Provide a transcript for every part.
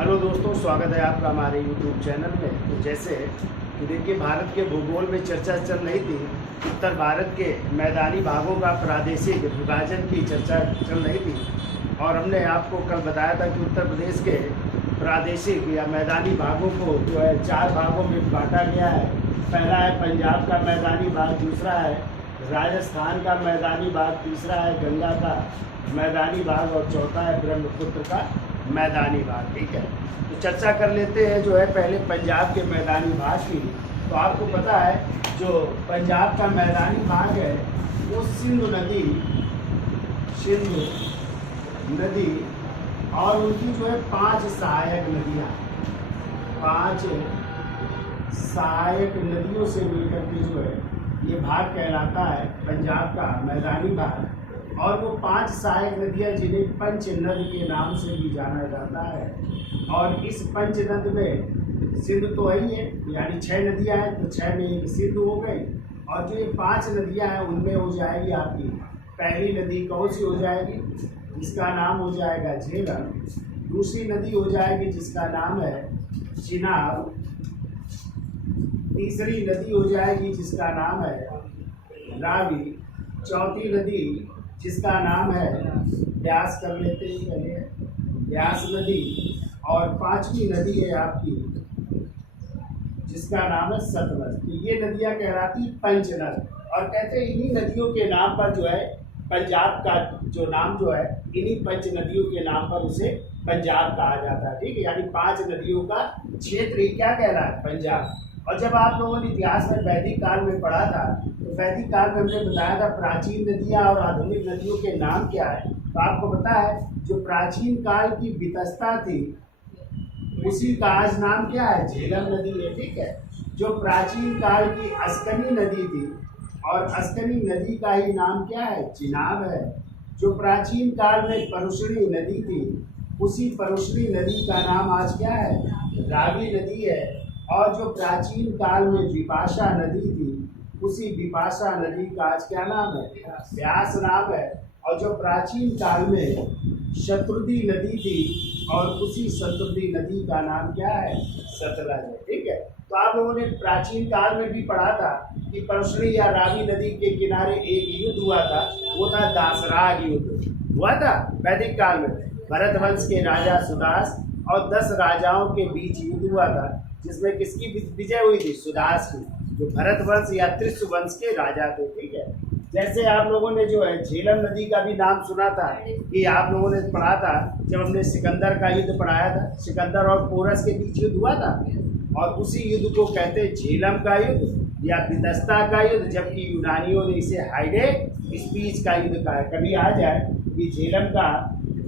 Hello दोस्तों, स्वागत है आपका हमारे YouTube चैनल में। तो जैसे कि देखिए, भारत के भूगोल में चर्चा चल रही थी। उत्तर भारत के मैदानी भागों का प्रादेशिक विभाजन की चर्चा चल रही थी और हमने आपको कल बताया था कि उत्तर प्रदेश के प्रादेशिक या मैदानी भागों को जो है 4 भागों में बांटा गया है। पहला है पंजाब का मैदानी भाग, दूसरा है राजस्थान का मैदानी भाग, तीसरा है गंगा का मैदानी भाग और चौथा है ब्रह्मपुत्र का मैदानी भाग। ठीक है, तो चर्चा कर लेते हैं जो है पहले पंजाब के मैदानी भाग की। तो आपको पता है जो पंजाब का मैदानी भाग है वो सिंधु नदी और उनकी जो है 5 सहायक नदियाँ, 5 सहायक नदियों से मिलकर के जो है ये भाग कहलाता है पंजाब का मैदानी भाग। और वो 5 सहायक नदियाँ जिन्हें पंच नद के नाम से भी जाना जाता है। और इस पंच नद में सिंधु तो है ही है, यानी 6 नदियाँ हैं, तो 6 में एक सिंधु हो गई। और जो ये 5 नदियाँ हैं उनमें हो जाएगी आपकी पहली नदी कौन सी हो जाएगी, जिसका नाम हो जाएगा झेलम। दूसरी नदी हो जाएगी जिसका नाम है चिनाब। तीसरी नदी हो जाएगी जिसका नाम है रावी। चौथी नदी जिसका नाम है ब्यास, कर लेते हैं पहले ब्यास नदी। और 5वीं नदी है आपकी जिसका नाम है सतलज। तो ये नदियाँ कहलाती पंचनद। और कहते हैं इन्हीं नदियों के नाम पर जो है पंजाब का जो नाम जो है इन्हीं पंच नदियों के नाम पर उसे पंजाब कहा जाता है। ठीक है, यानी 5 नदियों का क्षेत्र ही क्या कहला है, पंजाब। और जब आप लोगों ने इतिहास में वैदिक काल में पढ़ा था तो वैदिक काल में हमने बताया था प्राचीन नदियाँ और आधुनिक नदियों के नाम क्या है। तो आपको पता है जो प्राचीन काल की वितस्ता थी उसी का आज नाम क्या है, झेलम नदी है। ठीक है, जो प्राचीन काल की अस्कनी नदी थी और अस्कनी नदी का ही नाम क्या है, चिनाब है। जो प्राचीन काल में परुष्णी नदी थी उसी परुष्णी नदी का नाम आज क्या है, रावी नदी है। और जो प्राचीन काल में विपाशा नदी थी उसी विपाशा नदी का आज क्या नाम है, व्यास नाम है। और जो प्राचीन काल में शत्रुदी नदी थी और उसी शत्रुदी नदी का नाम क्या है, सतलज है। ठीक है, तो आप लोगों ने प्राचीन काल में भी पढ़ा था कि परुष्णी या रावी नदी के किनारे एक युद्ध हुआ था, वो था दासराग युद्ध हुआ था वैदिक काल में। भरत वंश के राजा सुदास और 10 राजाओं के बीच युद्ध हुआ था, जिसमें किसकी विजय हुई थी, सुदास की, जो भरत वंश या त्रिशु वंश के राजा थे। ठीक है, जैसे आप लोगों ने जो है झेलम नदी का भी नाम सुना था कि आप लोगों ने पढ़ा था जब हमने सिकंदर का युद्ध पढ़ाया था। सिकंदर और पोरस के बीच युद्ध हुआ था और उसी युद्ध को कहते हैं झेलम का युद्ध या वितस्ता का युद्ध, जबकि यूनानियों ने इसे हाइडे स्पीच का युद्ध कहा है। कभी आ जाए कि झेलम का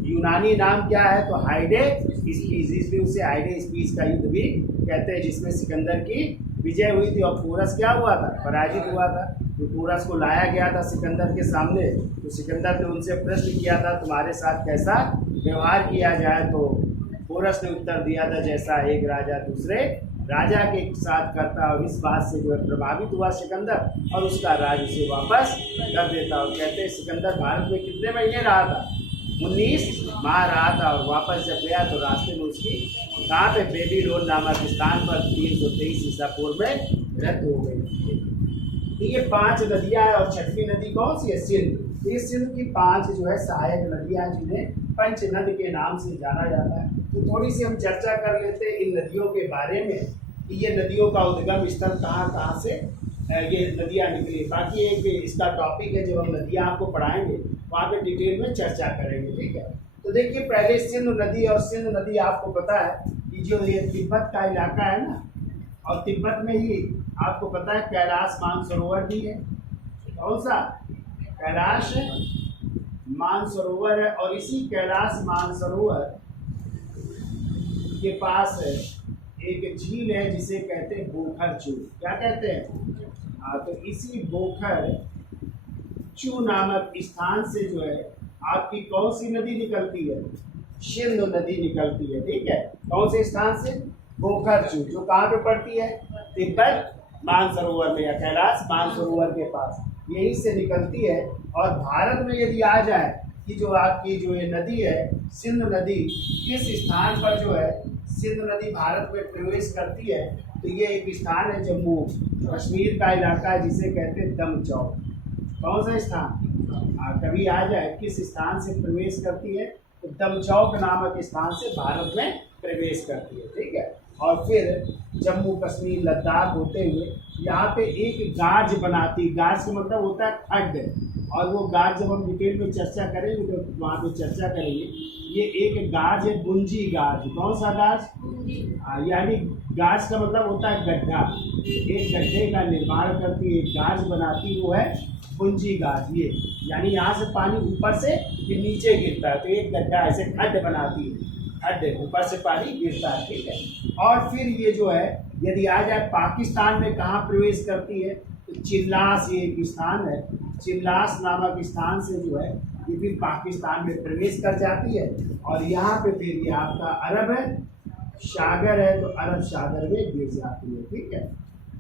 यूनानी नाम क्या है, तो हाइडे स्पीच, इसलिए उसे हाइडे स्पीच का युद्ध भी कहते हैं, जिसमें सिकंदर की विजय हुई थी और पोरस क्या हुआ था, पराजित हुआ था। तो पोरस को लाया गया था सिकंदर के सामने, तो सिकंदर ने उनसे प्रश्न किया था तुम्हारे साथ कैसा व्यवहार किया जाए। तो पोरस ने उत्तर दिया था जैसा एक राजा दूसरे राजा के साथ करता। और इस बात से जो है प्रभावित हुआ सिकंदर और उसका राज उसे वापस कर देता। और कहते हैं सिकंदर भारत में कितने महीने रहा था, 19 माह रहा था। और वापस जब गया तो रास्ते में उसकी कहाँ पे, बेबीलोन नामक स्थान पर 323 ईसा पूर्व में मृत्यु हो गई। ये 5 नदियाँ हैं और 6वीं नदी कौन सी है, सिंधु। ये सिंधु की 5 जो है सहायक नदियाँ जिन्हें पंच नद के नाम से जाना जाता है। तो थोड़ी सी हम चर्चा कर लेते हैं इन नदियों के बारे में कि ये नदियों का उद्गम स्थल कहाँ कहाँ से ये नदियाँ निकली। बाकी एक इसका टॉपिक है, जब हम नदियाँ आपको पढ़ाएंगे वहाँ पे डिटेल में चर्चा करेंगे। ठीक है, तो देखिए पहले सिंधु नदी। और सिंधु नदी आपको पता है कि जो ये तिब्बत का इलाका है ना, और तिब्बत में ही आपको पता है कैलाश मानसरोवर भी है। कौन सा, कैलाश मानसरोवर है। और इसी कैलाश मानसरोवर के पास है एक झील है जिसे कहते हैं बोखर चू। क्या कहते हैं, हाँ, तो इसी बोखर चू नामक स्थान से जो है आपकी कौन सी नदी निकलती है, सिंधु नदी निकलती है। ठीक है, कौन से स्थान से, बोखर चू, जो कहाँ पे पड़ती है, तिब्बत मानसरोवर में या कैलाश मानसरोवर के पास, यहीं से निकलती है। और भारत में यदि आ जाए कि जो आपकी जो ये नदी है सिंधु नदी किस स्थान पर जो है सिंधु नदी भारत में प्रवेश करती है तो ये एक स्थान है जम्मू कश्मीर का इलाका है जिसे कहते हैं दमचौक। कौन सा स्थान? कभी आ जाए किस स्थान से प्रवेश करती है तो दमचौक नामक स्थान से भारत में प्रवेश करती है, ठीक है। और फिर जम्मू कश्मीर लद्दाख होते हुए यहाँ पे एक गाज बनाती, गाज का मतलब होता है खड्ड, और वो गाज जब हम डिटेल में चर्चा करेंगे तो वहाँ पे चर्चा करेंगे। ये एक गाज है बुंजी गाज। कौन सा गाज? यानी गाज का मतलब होता है गड्ढा, एक गड्ढे का निर्माण करती है, एक गाज बनाती, वो है बुंजी गाज। ये यानी यहाँ से पानी ऊपर से फिर नीचे गिरता है तो एक गड्ढा ऐसे खड्ड बनाती है, खड्ड ऊपर से पानी गिरता है, ठीक है। और फिर ये जो है यदि आ जाए पाकिस्तान में कहाँ प्रवेश करती है तो चिल्लास, ये एक स्थान है, चिल्लास नामक स्थान से जो है ये फिर पाकिस्तान में प्रवेश कर जाती है। और यहाँ पे फिर ये आपका अरब है सागर है तो अरब सागर में गिर जाती है, ठीक है।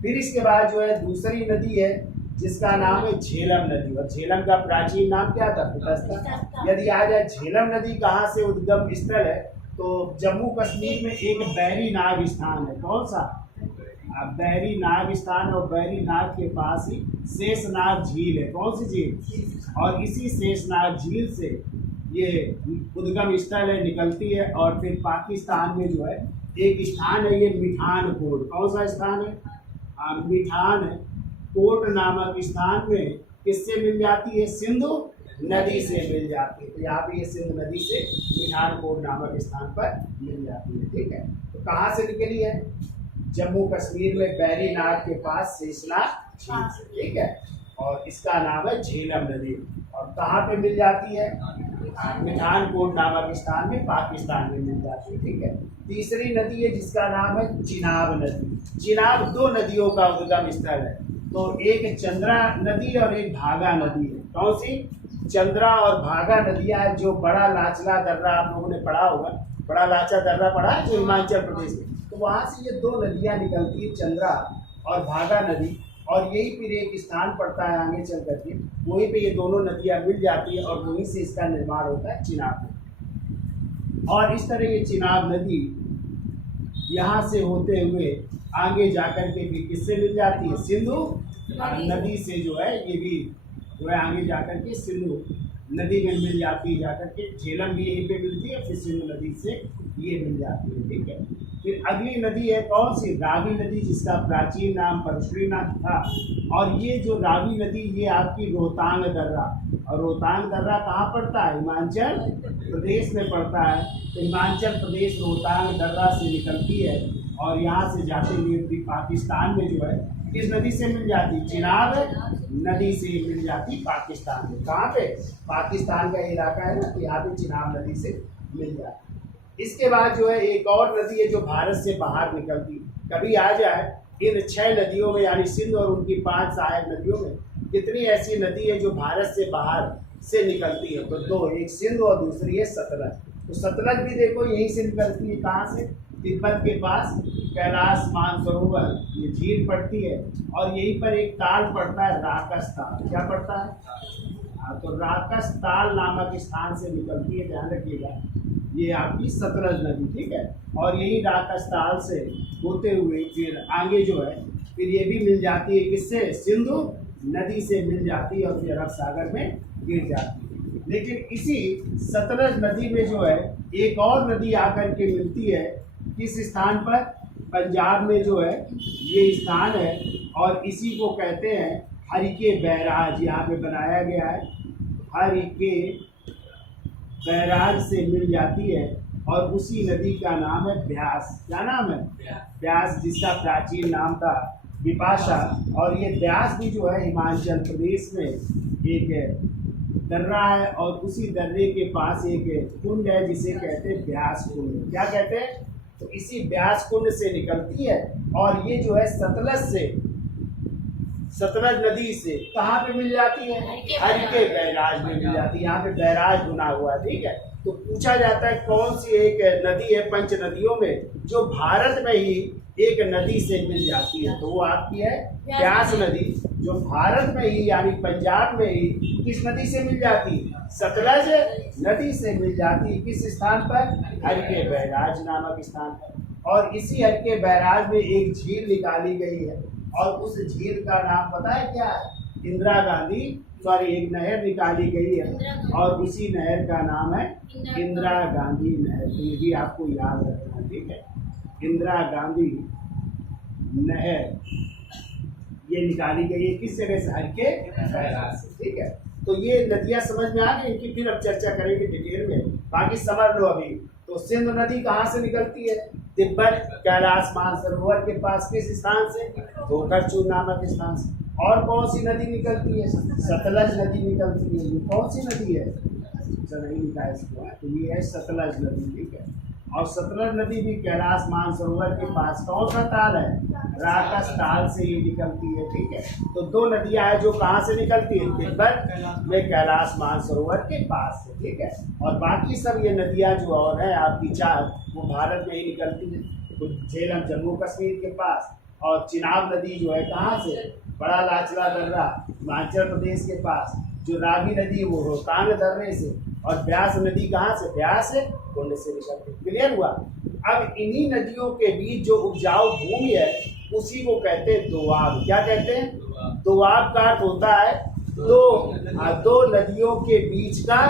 फिर इसके बाद जो है दूसरी नदी है जिसका नाम है झेलम नदी, और झेलम का प्राचीन नाम क्या था? पुतस्ता। यदि आ जाए झेलम नदी कहाँ से उद्गम स्थल है तो जम्मू कश्मीर में एक बैरी नाग स्थान है। कौन सा? बैरी नाग स्थान, और बैरी नाग के पास ही शेषनाग झील है। कौन सी झील? और इसी शेषनाग झील से ये उद्गम स्थल है, निकलती है। और फिर पाकिस्तान में जो है एक स्थान है ये मिठान कोट। कौन सा स्थान है? मिठान कोट नामक स्थान में किससे मिल जाती है? सिंधु नदी से मिल जाती है। तो यहाँ पे ये सिंधु नदी से मिठान कोट नामक स्थान पर मिल जाती है, ठीक है। तो कहाँ से निकली है? जम्मू कश्मीर में बैरी नाग के पास शेषनाग झील से, ठीक है। और इसका नाम है झेलम नदी। और कहाँ पे मिल जाती है? मिठान कोट नामक स्थान में पाकिस्तान में मिल जाती है, ठीक है। तीसरी नदी है जिसका नाम है चिनाब नदी। चिनाब दो नदियों का उद्गम स्थल है, तो एक चंद्रा नदी और एक भागा नदी है। कौन सी? चंद्रा और भागा नदियाँ, जो बड़ा लाचला दर्रा आप लोगों ने पढ़ा होगा, बड़ा लाचा दर्रा पढ़ा है जो हिमाचल प्रदेश में, तो वहाँ से ये दो नदियाँ निकलती है, चंद्रा और भागा नदी। और यही फिर एक स्थान पड़ता है आगे चल करके, वहीं पे ये दोनों नदियाँ मिल जाती है और वहीं से इसका निर्माण होता है चिनाब नदी। और इस तरह ये चिनाब नदी यहाँ से होते हुए आगे जाकर के भी किससे मिल जाती है? सिंधु नदी से जो है ये भी जो है आगे जाकर के सिंधु नदी में मिल जाती है, जाकर के झेलम भी यहीं पे मिलती है, फिर सिंधु नदी से ये मिल जाती है, ठीक है। फिर अगली नदी है कौन सी? रावी नदी, जिसका प्राचीन नाम परशुरीनाथ था। और ये जो रावी नदी ये आपकी रोहतांग दर्रा, और रोहतांग दर्रा कहाँ पड़ता है? हिमाचल प्रदेश में पड़ता है। तो हिमाचल प्रदेश रोहतांग दर्रा से निकलती है और यहाँ से जाते हुए पाकिस्तान में जो है किस नदी से मिल जाती? चिनाब नदी से मिल जाती पाकिस्तान में। कहाँ पे? पाकिस्तान का इलाका है ना, तो यहाँ पे चिनाब नदी से मिल जाती। इसके बाद जो है एक और नदी है जो भारत से बाहर निकलती। कभी आ जाए इन 6 नदियों में यानी सिंध और उनकी 5 सहायक नदियों में कितनी ऐसी नदी है जो भारत से बाहर से निकलती है? तो 2, एक सिंध और दूसरी है सतलज। तो सतलज भी देखो यहीं से निकलती है। कहाँ से? तिब्बत के पास कैलाश मानसरोवर ये झील पड़ती है, और यहीं पर एक ताल पड़ता है राकस ताल। क्या पड़ता है? तो राकस ताल नामक स्थान से निकलती है, ध्यान रखिएगा, ये आपकी सतलज नदी, ठीक है। और यही राकस ताल से होते हुए फिर आगे जो है फिर ये भी मिल जाती है किससे? सिंधु नदी से मिल जाती है और फिर अरब सागर में गिर जाती है। लेकिन इसी सतलज नदी में जो है एक और नदी आकर के मिलती है, किस स्थान पर? पंजाब में जो है ये स्थान है, और इसी को कहते हैं हरिके बैराज। यहाँ पे बनाया गया है, हरिके बैराज से मिल जाती है, और उसी नदी का नाम है ब्यास। क्या नाम है? ब्यास, जिसका प्राचीन नाम था बिपाशा। और ये ब्यास भी जो है हिमाचल प्रदेश में एक दर्रा है, और उसी दर्रे के पास एक कुंड है जिसे कहते हैं ब्यास कुंड। क्या कहते हैं? तो इसी ब्यास कुंड से निकलती है, और ये जो है सतलज से, सतलज नदी से कहाँ पे मिल जाती है? हरिके बैराज में मिल जाती है। यहाँ पे बैराज बना हुआ है, ठीक है। तो पूछा जाता है कौन सी एक नदी है पंच नदियों में जो भारत में ही एक नदी से मिल जाती है, तो वो आपकी है ब्यास नदी, जो भारत में ही यानी पंजाब में ही किस नदी से मिल जाती है, सतलज नदी से मिल जाती है। किस स्थान पर, हरके बैराज नामक स्थान पर। और इसी हरके बैराज में एक झील निकाली गई है और उस झील का नाम पता है क्या है, इंदिरा गांधी, सॉरी एक नहर निकाली गई है और उसी नहर का नाम है इंदिरा गांधी नहर। तो ये भी आपको याद रखना, ठीक है। इंदिरा गांधी नहर ये निकाली गई है किस जगह से, हरके बैराज से, ठीक है। तो ये नदियां समझ में आ गई, इनकी फिर अब चर्चा करेंगे डिटेल में, बाकी समझ लो अभी। तो सिंध नदी कहाँ से निकलती है, तिब्बत कैलाश मानसरोवर के पास, किस स्थान से, धोखरचूर नामक स्थान से। और कौन सी नदी निकलती है, सतलज नदी निकलती है। ये कौन सी नदी है, नहीं लिखा है इसको, तो ये है सतलज नदी, ठीक है। और सतलज नदी भी कैलाश मानसरोवर के पास कौन सा ताल है, राकस ताल से ये निकलती है, ठीक है। तो दो नदियां हैं जो कहाँ से निकलती है, तिब्बत में कैलाश मानसरोवर के पास से, ठीक है। और बाकी सब ये नदियां जो और है आपकी चार, वो भारत में ही निकलती है। तो झेलम जम्मू कश्मीर के पास, और चिनाब नदी जो है कहाँ से, बड़ा लाचला दर्रा हिमाचल प्रदेश के पास। जो रावी नदी वो रोहतांग दर्रे से, और ब्यास नदी कहाँ से, ब्यास कुंड से निकलती। क्लियर हुआ। अब इन्हीं नदियों के बीच जो उपजाऊ भूमि है उसी को कहते हैं दोआब। क्या कहते हैं, दोआब का अर्थ होता है दो नदियों के बीच का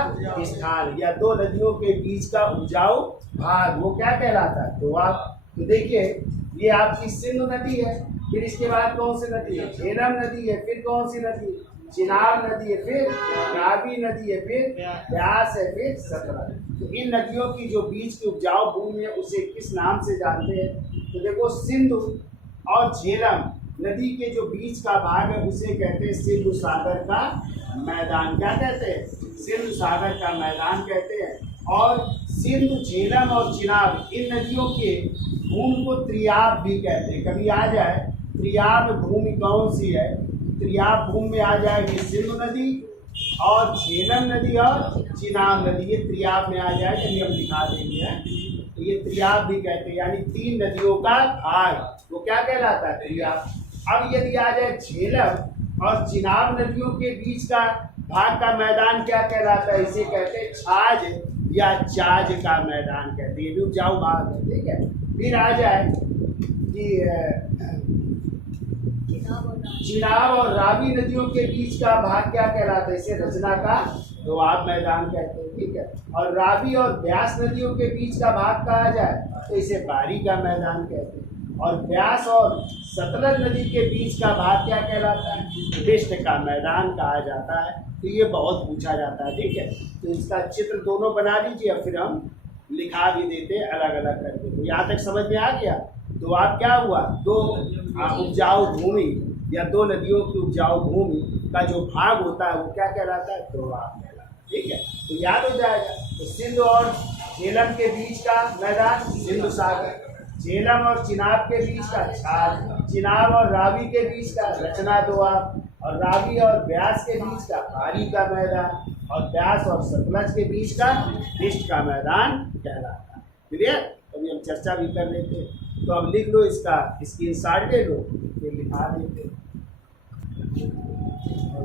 स्थान या दो नदियों के बीच का उपजाऊ भाग, वो क्या कहलाता है, दोआब। तो देखिए ये आपकी सिंधु नदी है, फिर इसके बाद कौन सी नदी है, झेलम नदी है, फिर कौन सी नदी, चिनाब नदी है, फिर रावी नदी है, फिर ब्यास है, फिर सतलज। तो इन नदियों की जो बीच की उपजाऊ भूमि है उसे किस नाम से जानते हैं, तो देखो सिंधु और झेलम नदी के जो बीच का भाग है उसे कहते हैं सिंधु सागर का मैदान। क्या कहते हैं, सिंधु सागर का मैदान कहते हैं। और सिंधु, झेलम और चिनाब इन नदियों के भूमि को त्रियाब भी कहते हैं। कभी आ जाए त्रियाब भूमि कौन सी है, त्रियाब भूमि में आ जाएगी सिंधु नदी और झेलम नदी और चिनाब नदी, ये त्रियाब में आ जाए, कभी हम दिखा देंगे। तो ये त्रियाब भी कहते हैं, यानी तीन नदियों का भाग, वो क्या कहलाता है, त्रियाब। अब यदि आ जाए झेलम और चिनाब नदियों के बीच का भाग का मैदान क्या कहलाता है, इसे कहते हैं छाज या चाज का मैदान कहते हैं, ये भी उपजाऊ भाग है, ठीक है। फिर आ जाए कि चिनाब और रावी नदियों के बीच का भाग क्या कहलाता है, इसे रचना का दोआब मैदान कहते हैं, ठीक है। और रावी और ब्यास नदियों के बीच का भाग कहा जाए तो इसे बारी का मैदान कहते हैं। और ब्यास और सतलज नदी के बीच का भाग क्या कहलाता है, विष्ट का मैदान कहा जाता है। तो ये बहुत पूछा जाता है, ठीक है। तो इसका चित्र दोनों बना लीजिए और फिर हम लिखा भी देते हैं अलग अलग करके। तो यहाँ तक समझ में आ गया। तो आप क्या हुआ, दो उपजाऊ भूमि या दो नदियों की उपजाऊ भूमि का जो भाग होता है वो क्या कहलाता है, दोआब कहलाता है, ठीक है। तो याद हो जाएगा। तो सिंधु और झेलम के बीच का मैदान सिंधु सागर, झेलम और चिनाब के बीच का छाज, चिनाब और रावी के बीच का रचना दोआब, और रावी और ब्यास के बीच का बारी का मैदान, और ब्यास और सतलज के बीच का विष्ट का मैदान कहलाता है। क्लियर। अभी हम चर्चा भी कर लेते हैं। तो अब लिख लो, इसका स्क्रीनशॉट ले लो, फिर लिखा देते।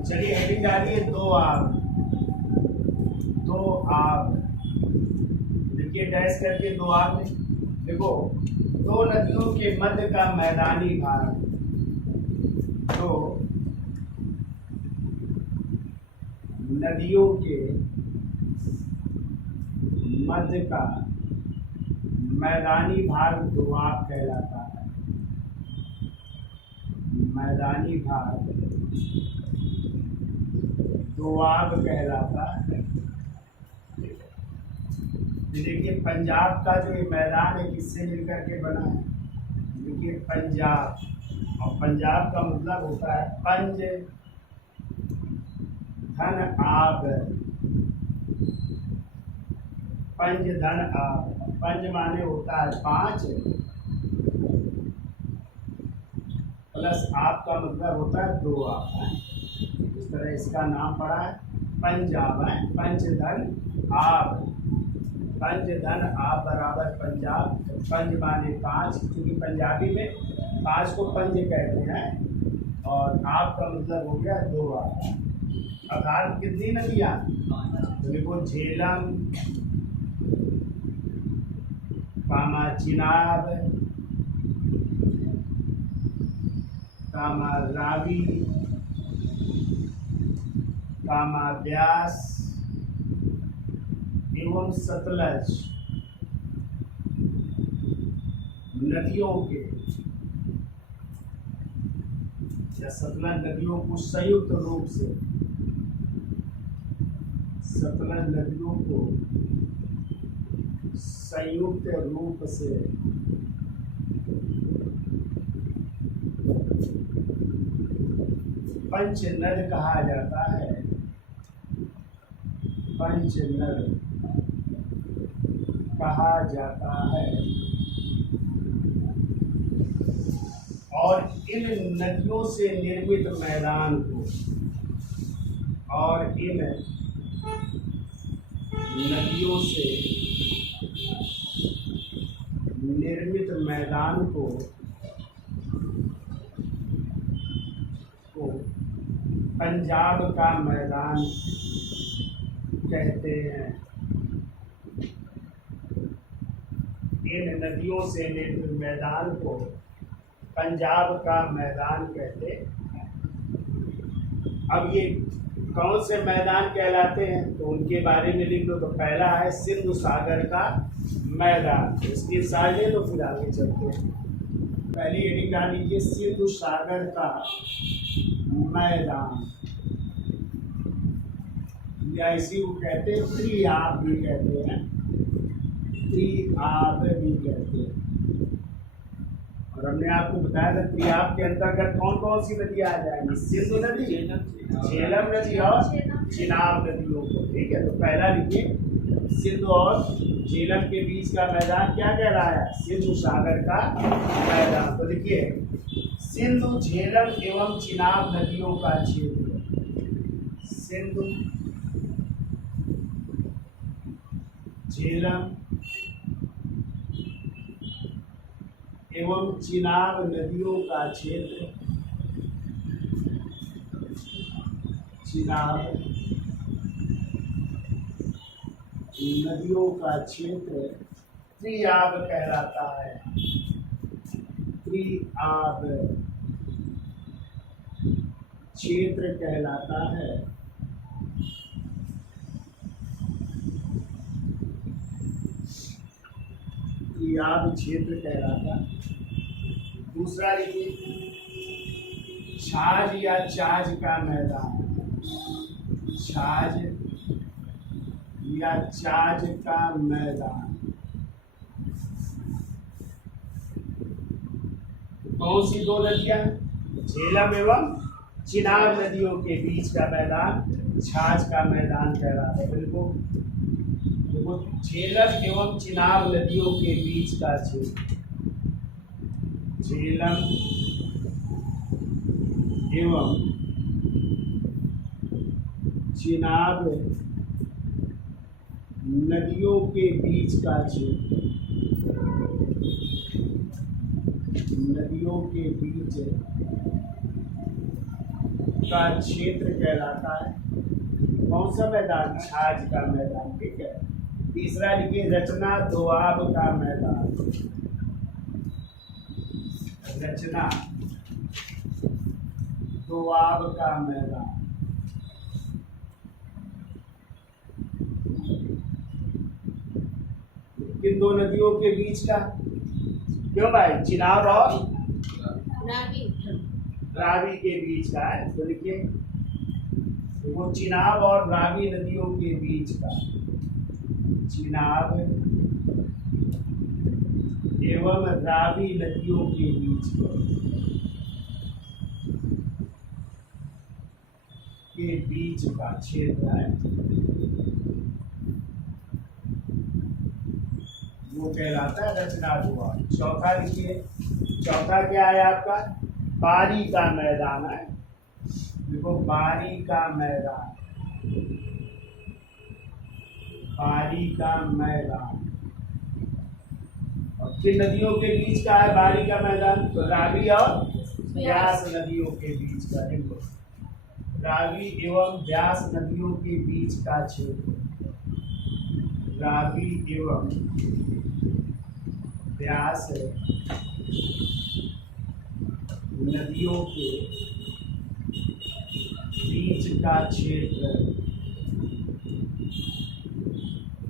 चलिए हेडिंग डालिए, दोआब, दोआब लिखिए डैश करके दोआब में। देखो दो नदियों के मध्य का मैदानी भाग, तो नदियों के मध्य का मैदानी भाग दोआब कहलाता है। मैदानी भाग दोआब कहलाता है। देखिए पंजाब का जो ये मैदान है किससे मिलकर के बना है, देखिए पंजाब, और पंजाब का मतलब होता है पंज धन आब, पंज धन आब। पंज माने होता है पांच, प्लस आब का मतलब होता है दो आब। इस तरह इसका नाम पड़ा है पंजाब है, पंच धन आब। पंज धन आप बराबर पंजाब। तो पंज माने पाँच, क्योंकि पंजाबी में पाँच को पंज कहते हैं और आप का मतलब हो गया दो आप। अर्थात कितनी नदियाँ? तो देखो झेलम, कामा चिनाब, कामा रावी, कामा ब्यास एवं सतलज नदियों के या सतलज नदियों को संयुक्त रूप से, सतलज नदियों को संयुक्त रूप से पंच नद कहा जाता है। पंच नद कहा जाता है और इन नदियों से निर्मित मैदान को, और इन नदियों से निर्मित मैदान को पंजाब का मैदान कहते हैं। इन नदियों से निर्मित मैदान को पंजाब का मैदान कहते हैं। अब ये कौन से मैदान कहलाते हैं तो उनके बारे में लिख लो। तो पहला है सिंधु सागर का मैदान, इसकी साइड ले लो, फिर आगे चलते हैं। पहली हेडिंग डाल लीजिए सिंधु सागर का मैदान, या इसी को कहते हैं त्रिआब भी कहते हैं, त्रिआब भी कहते हैं। और हमने आपको बताया था त्रिआब के अंतर्गत कौन कौन सी नदी आ जाएंगी? सिंधु नदी, झेलम नदी और चिनाब नदियों को। ठीक है, तो पहला लिखिए सिंधु और झेलम के बीच का मैदान क्या कह रहा है? सिंधु सागर का मैदान। तो देखिए सिंधु झेलम एवं चिनाब नदियों का क्षेत्र, सिंधु झेलम एवं चिनाब नदियों का क्षेत्र, चिनाब नदियों का क्षेत्र त्रिआब कहलाता है। त्रिआब क्षेत्र कहलाता है। त्रिआब क्षेत्र कहलाता है। दूसरा लिखिए छाछ या चाज का मैदान, छाछ या चाज का मैदान। कौन सी दो नदियां? झेलम एवं चिनाब नदियों के बीच का मैदान छाछ का मैदान कहलाता है। बिल्कुल देखो झेलम एवं चिनाब नदियों के बीच का क्षेत्र, झेलम एवं चिनाब नदियों के बीच का क्षेत्र, नदियों के बीच का क्षेत्र कहलाता है कौन सा मैदान? छाछ का मैदान। ठीक है, तीसरा लिखिए रचना दोआब का मैदान, रचना दोआब का मैदान। किन दो नदियों के बीच का? क्यों भाई? चिनाब और रावी के बीच का है। तो लिखिए वो चिनाब और रावी नदियों के बीच का, चिनाब एवं रावी नदियों के बीच के बीच का क्षेत्र है, वो कहलाता है रचना दोआब। चौथा लिखिए, चौथा क्या है आपका? बारी का मैदान है। देखो बारी का मैदान, बारी का मैदान। और किन नदियों के बीच का है बारी का मैदान? तो रावी और ब्यास नदियों के बीच का। देखो, रावी एवं ब्यास नदियों के बीच का क्षेत्र। रावी एवं ब्यास नदियों के बीच का क्षेत्र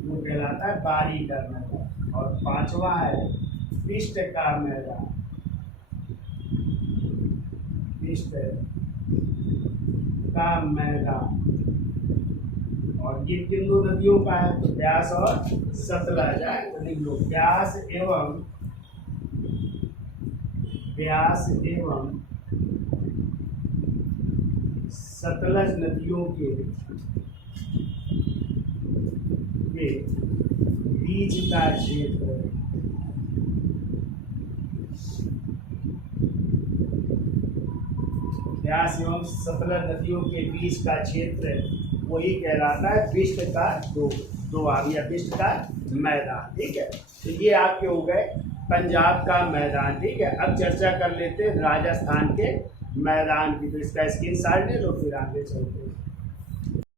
वो कहलाता है बारी का मैदान। और पांचवा है पृष्ठ का मैदान। पृष्ठ का मैदान। और ये किन दो नदियों का है? तो ब्यास और सतलज है। तो लिख लो, ब्यास एवं सतलज नदियों के बीच का क्षेत्र। ब्यास एवं सतलज नदियों के बीच का क्षेत्र वही कहलाता है पृष्ठ का दोआब या पृष्ठ का मैदान। ठीक है, तो ये आपके हो गए पंजाब का मैदान। ठीक है, अब चर्चा कर लेते हैं राजस्थान के मैदान की। तो इसका स्क्रीनशॉट ले लो, फिर आगे चलते हैं।